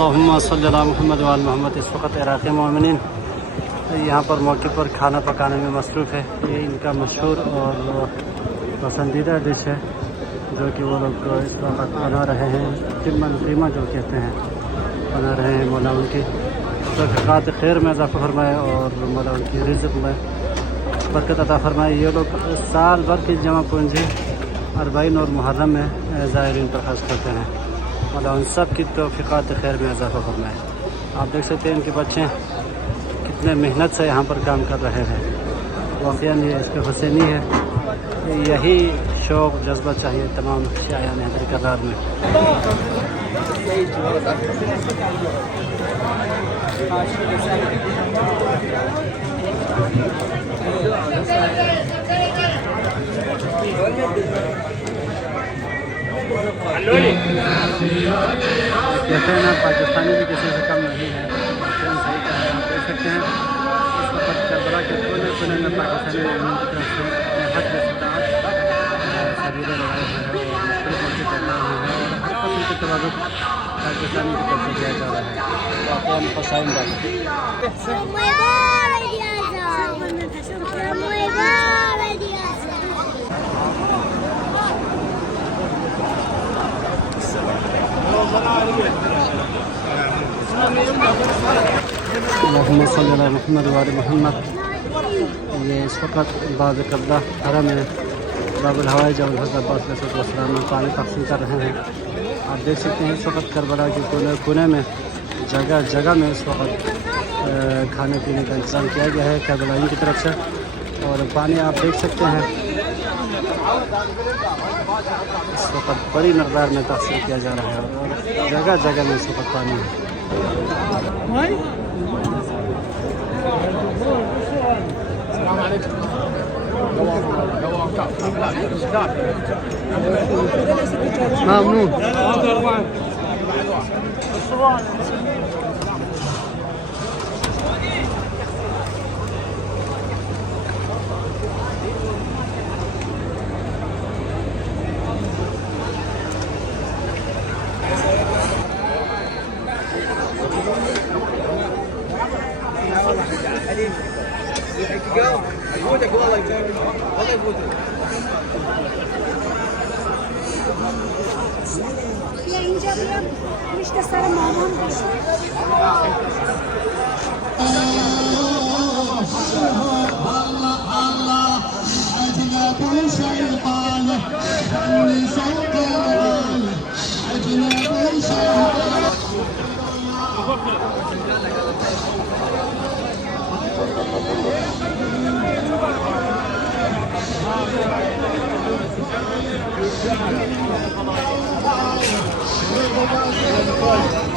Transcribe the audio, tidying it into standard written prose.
اللہم صلی علی محمد وعلی محمد۔ اس وقت عراقی مومنین یہاں پر موقع پر کھانا پکانے میں مصروف ہے۔ یہ ان کا مشہور اور پسندیدہ ڈش ہے جو کہ وہ لوگ اس وقت بنا رہے ہیں، قیمہ جو کہتے ہیں، بنا رہے ہیں۔ مولا ان کی توفیقات خیر میں اضافہ فرمائے اور مولا ان کی رزق میں برکت عطا فرمائے۔ یہ لوگ سال بھر کی جمع پونجی اربعین اور محرم میں زائرین پر خرچ کرتے ہیں۔ مولا ان سب کی توفیقات خیر میں اضافہ فرمائے۔ آپ دیکھ سکتے ہیں ان کے بچے کتنے محنت سے یہاں پر کام کر رہے ہیں۔ واقعاً یہ عشق حسینی ہے، یہی شوق جذبہ چاہیے تمام شایان حیدر کرار میں۔ کہتے ہیں نا پاکستانی بھی کسی سے کم نہیں ہے، صحیح کہا ہے۔ آپ دیکھ سکتے ہیں اس وقت کربلا کے کونے کونے میں پاکستانی مومنین کی طرف سے حد استطاعت سبیلیں لگائے ہوئے ہیں اور مختلف موقع پر لگائے ہوئے ہیں اور ہر قسم کے توازن پاکستانی کی طرف سے دیا جا رہا ہے۔ واقعاً خوش آمدید۔ اللہم صلی علی محمد وعلی محمد۔ یہ اس وقت بعض قبلہ حرم ہے، باب الہوائی جب حضرت عباس علیہ السلام میں پانی تقسیم کر رہے ہیں۔ آپ دیکھ سکتے ہیں اس وقت کربلا کے کونے کونے میں جگہ جگہ میں اس وقت کھانے پینے کا انتظام کیا گیا ہے کربلائیوں کی طرف سے، اور پانی آپ دیکھ سکتے ہیں اس وقت بڑی مقدار میں تقسیم کیا جا رہا ہے اور جگہ جگہ میں اس وقت پانی ہے۔ ممنون۔ Ya ince yapıyorum. İşte sarı mamam Thank you.